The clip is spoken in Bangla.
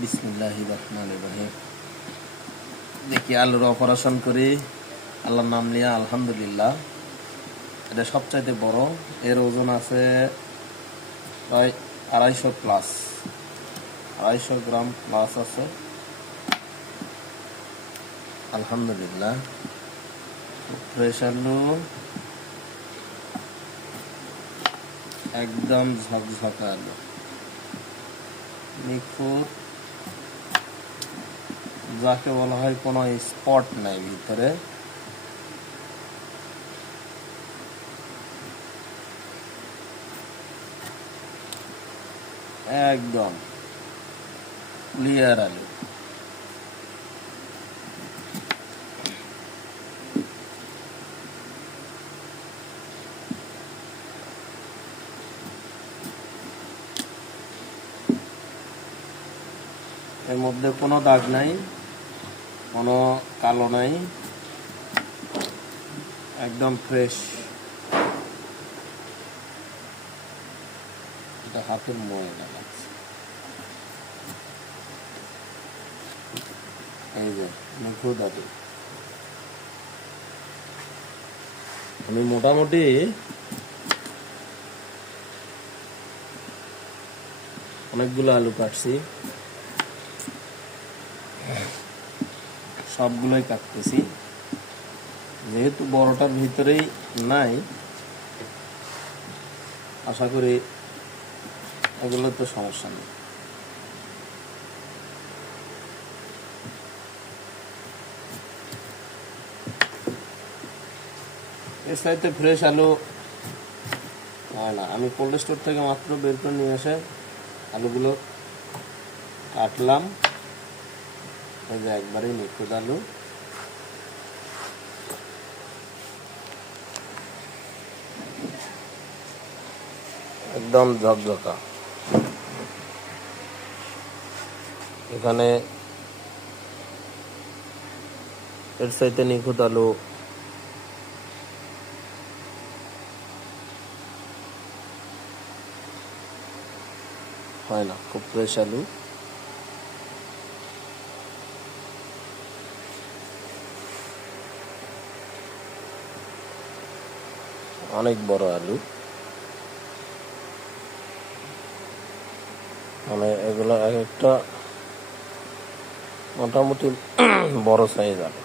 বিসমিল্লাহির রহমানির রহিম। দেখি আলুর অপারেশন করি, আল্লাহর নাম নিয়ে। আলহামদুলিল্লাহ, এটা সবচাইতে বড়। এর ওজন আছে প্রায় 250 গ্রাম প্লাস আছে। আলহামদুলিল্লাহ, ফ্রেশ আলু, একদম ঝকঝকা আলু, নিখুঁত, যাকে বলা হয় কোনো স্পট নাই ভিতরে। একদম ক্লিয়ার আলু। এর মধ্যে কোনো দাগ নাই, কোনো কালো নাই, একদম ফ্রেশ। এটা হাতের ময়লা লাগছে। এই যে নিখুঁত আলু। আমি মোটামুটি অনেকগুলো আলু কাটছি, সবগুলোই কাটতেছি। যেহেতু বড়টার ভিতরেই নাই, আশা করি এগুলো তো সমস্যা নেই। এর সাইতে ফ্রেশ আলু হয় না। আমি কোল্ড স্টোর থেকে মাত্র বের করে নিয়ে এসে আলুগুলো কাটলাম। এই যে একবারেই নিখুঁত আলু। একদম ঝকঝকা। এখানে এর সাইতে নিখুঁত আলু হয় না। খুব ফ্রেশ আলু। অনেক বড় আলু, মানে এগুলো এক একটা মোটামুটি বড় সাইজ আলু।